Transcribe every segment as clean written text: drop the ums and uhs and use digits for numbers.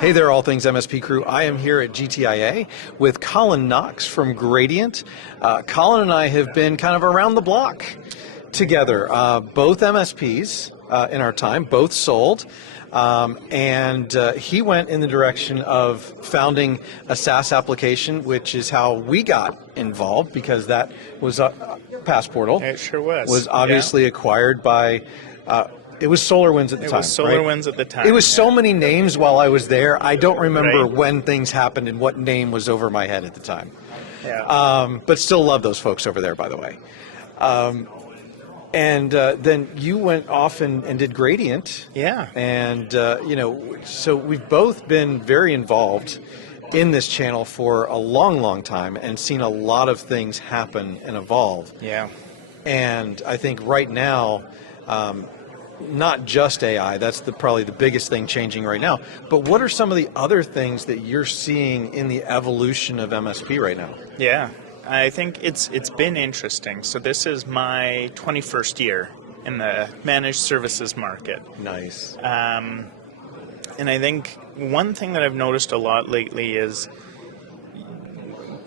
Hey there, All Things MSP crew. I am here at GTIA with Colin Knox from Gradient. Colin and I have been kind of around the block together, both MSPs in our time, both sold. And he went in the direction of founding a SaaS application, which is how we got involved, because that was Passportal. It sure was. Was obviously acquired by... it was SolarWinds at the time. It was SolarWinds at the time. It was so many names while I was there. I don't remember Right. when things happened and what name was over my head at the time. Yeah. But still love those folks over there, by the way. And then you went off and did Gradient. Yeah. And, so we've both been very involved in this channel for a long, long time and seen a lot of things happen and evolve. Yeah. And I think right now, not just AI, that's probably the biggest thing changing right now, but what are some of the other things that you're seeing in the evolution of MSP right now? Yeah. I think it's been interesting. So this is my 21st year in the managed services market. Nice. And I think one thing that I've noticed a lot lately is,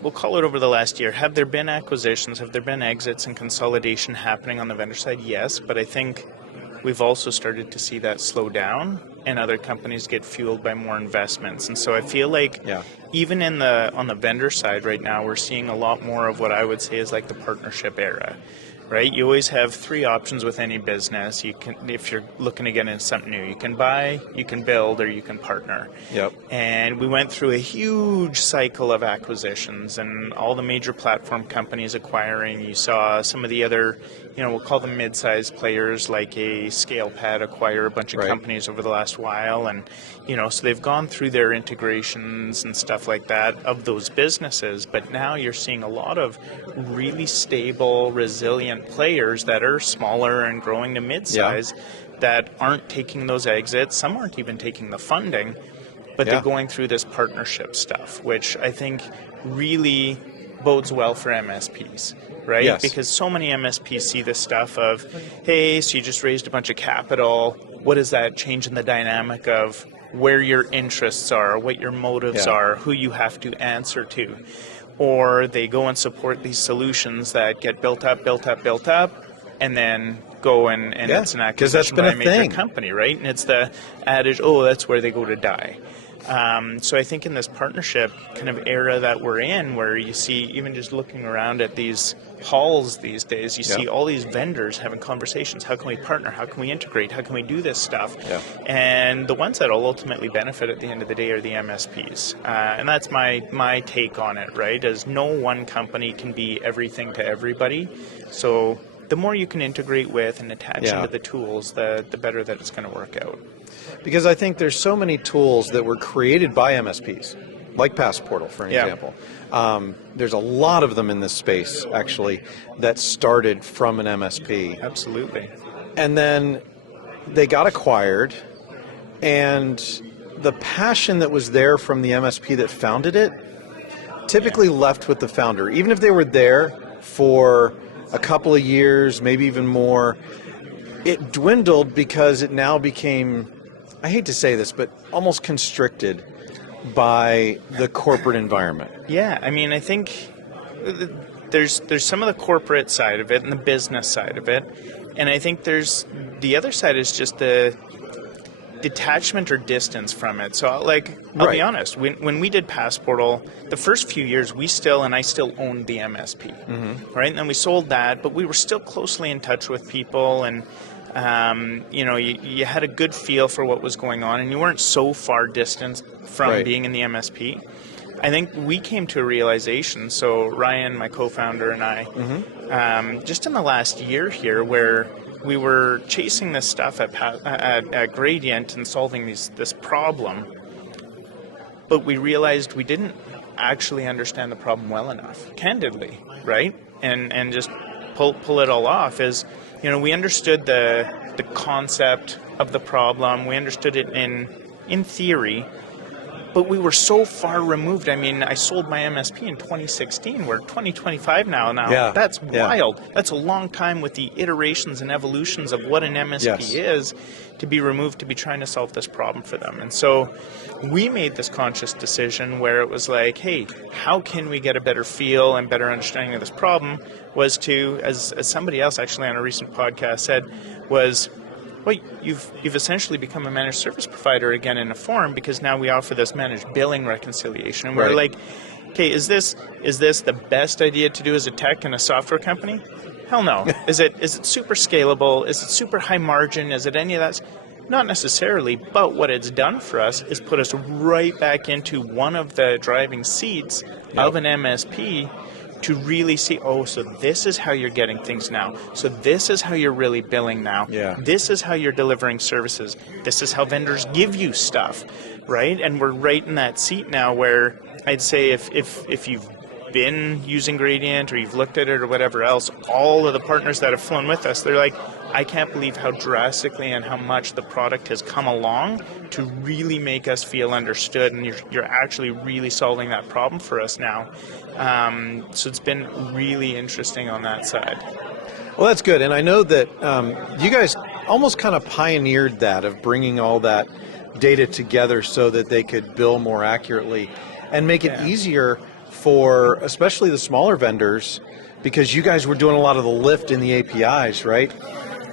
we'll call it over the last year, have there been acquisitions, have there been exits and consolidation happening on the vendor side? Yes, but I think we've also started to see that slow down and other companies get fueled by more investments. And so I feel like even on the vendor side right now, we're seeing a lot more of what I would say is like the partnership era, right? You always have three options with any business. You can, if you're looking to get into something new, you can buy, you can build, or you can partner. Yep. And we went through a huge cycle of acquisitions and all the major platform companies acquiring. You saw some of the other, we'll call them mid-sized players like a ScalePad acquire a bunch of companies over the last while. And, so they've gone through their integrations and stuff like that of those businesses. But now you're seeing a lot of really stable, resilient players that are smaller and growing to mid-size that aren't taking those exits. Some aren't even taking the funding, but they're going through this partnership stuff, which I think really bodes well for MSPs, right? Yes. Because so many MSPs see this stuff of, hey, so you just raised a bunch of capital. What does that change in the dynamic of where your interests are, what your motives are, who you have to answer to? Or they go and support these solutions that get built up, and then go and it's an acquisition by a major company, right? And it's the adage, that's where they go to die. So I think in this partnership kind of era that we're in, where you see, even just looking around at these halls these days, you see all these vendors having conversations. How can we partner? How can we integrate? How can we do this stuff? And the ones that will ultimately benefit at the end of the day are the MSPs. And that's my take on it, right? As no one company can be everything to everybody. So the more you can integrate with and attach into the tools, the better that it's going to work out. Because I think there's so many tools that were created by MSPs, like Passportal, for an example. There's a lot of them in this space, actually, that started from an MSP. Absolutely. And then they got acquired, and the passion that was there from the MSP that founded it typically left with the founder. Even if they were there for a couple of years, maybe even more, it dwindled because it now became, I hate to say this, but almost constricted by the corporate environment. Yeah, I mean, I think there's some of the corporate side of it and the business side of it, and I think there's the other side is just the detachment or distance from it. So, I'll be honest, when we did Passportal, the first few years, I still owned the MSP, right? And then we sold that, but we were still closely in touch with people, and you had a good feel for what was going on, and you weren't so far distant from being in the MSP. I think we came to a realization, so Ryan, my co-founder, and I, just in the last year here, where we were chasing this stuff at Gradient and solving this problem, but we realized we didn't actually understand the problem well enough, candidly, right? And just pull it all off is, we understood the concept of the problem, we understood it in theory, but we were so far removed. I mean, I sold my MSP in 2016. We're 2025 now. Yeah. That's wild. That's a long time with the iterations and evolutions of what an MSP is to be removed, to be trying to solve this problem for them. And so we made this conscious decision where it was like, hey, how can we get a better feel and better understanding of this problem? Was to, as somebody else actually on a recent podcast said, was, well, you've essentially become a managed service provider again in a form, because now we offer this managed billing reconciliation. And we're like, okay, is this the best idea to do as a tech in a software company? Hell no. Is it super scalable? Is it super high margin? Is it any of that? Not necessarily, but what it's done for us is put us right back into one of the driving seats of an MSP to really see, oh, so this is how you're getting things now. So this is how you're really billing now. Yeah. This is how you're delivering services. This is how vendors give you stuff, right? And we're right in that seat now where I'd say if you've been using Gradient or you've looked at it or whatever else, all of the partners that have flown with us, they're like, I can't believe how drastically and how much the product has come along to really make us feel understood, and you're actually really solving that problem for us now. So it's been really interesting on that side. Well, that's good. And I know that you guys almost kind of pioneered that, of bringing all that data together so that they could bill more accurately and make it easier for especially the smaller vendors, because you guys were doing a lot of the lift in the APIs, right?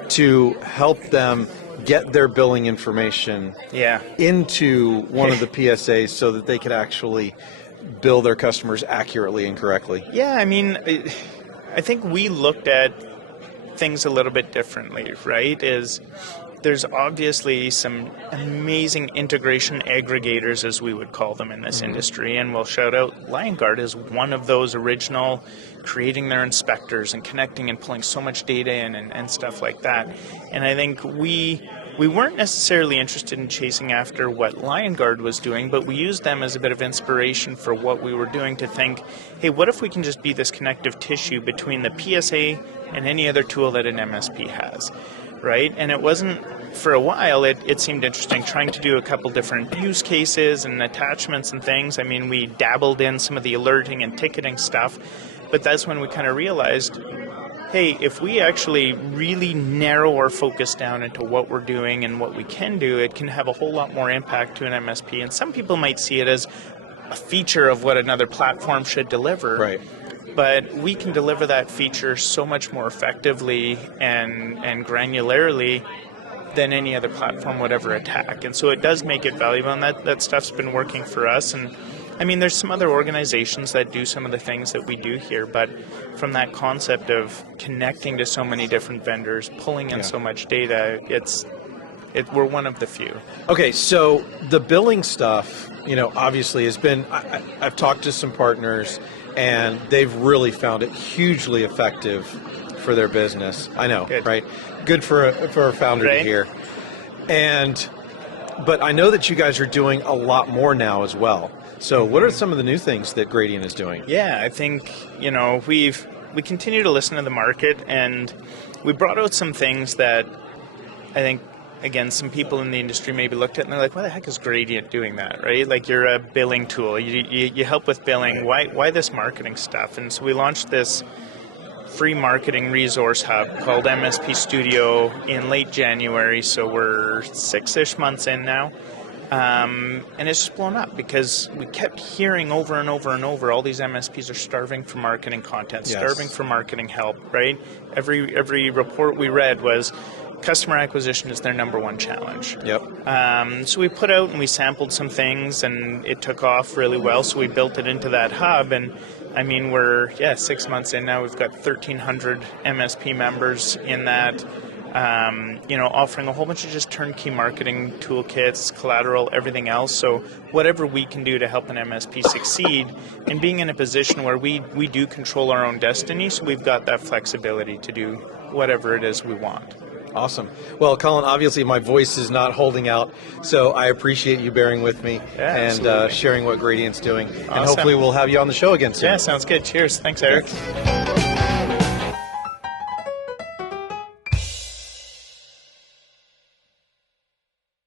To help them get their billing information into one of the PSAs so that they could actually bill their customers accurately and correctly. Yeah, I mean, I think we looked at things a little bit differently, right? There's obviously some amazing integration aggregators, as we would call them in this industry, and we'll shout out LionGuard as one of those original, creating their inspectors and connecting and pulling so much data in and stuff like that. And I think we weren't necessarily interested in chasing after what LionGuard was doing, but we used them as a bit of inspiration for what we were doing, to think, hey, what if we can just be this connective tissue between the PSA and any other tool that an MSP has? Right? And it wasn't, for a while, it seemed interesting trying to do a couple different use cases and attachments and things. I mean, we dabbled in some of the alerting and ticketing stuff, but that's when we kind of realized, hey, if we actually really narrow our focus down into what we're doing and what we can do, it can have a whole lot more impact to an MSP. And some people might see it as a feature of what another platform should deliver. Right. But we can deliver that feature so much more effectively and granularly than any other platform would ever attack. And so it does make it valuable, and that stuff's been working for us. And I mean, there's some other organizations that do some of the things that we do here, but from that concept of connecting to so many different vendors, pulling in so much data, we're one of the few. Okay, so the billing stuff, obviously has been, I've talked to some partners, and they've really found it hugely effective for their business. I know, right? Good for a founder to hear. But I know that you guys are doing a lot more now as well. So what are some of the new things that Gradient is doing? Yeah, I think, we continue to listen to the market, and we brought out some things that I think, again, some people in the industry maybe looked at and they're like, why the heck is Gradient doing that, right? Like, you're a billing tool. You help with billing. Why this marketing stuff? And so we launched this free marketing resource hub called MSP Studio in late January. So we're 6-ish months in now. And it's just blown up because we kept hearing over and over and over, all these MSPs are starving for marketing content, starving for marketing help, right? Every report we read was customer acquisition is their number one challenge. So we put out and we sampled some things, and it took off really well, so we built it into that hub. And I mean, we're 6 months in now. We've got 1,300 MSP members in that, offering a whole bunch of just turnkey marketing toolkits, collateral, everything else. So whatever we can do to help an MSP succeed, and being in a position where we do control our own destiny, so we've got that flexibility to do whatever it is we want. Awesome. Well, Colin, obviously my voice is not holding out, so I appreciate you bearing with me and sharing what Gradient's doing. Awesome. And hopefully we'll have you on the show again soon. Yeah, sounds good. Cheers. Thanks, Eric.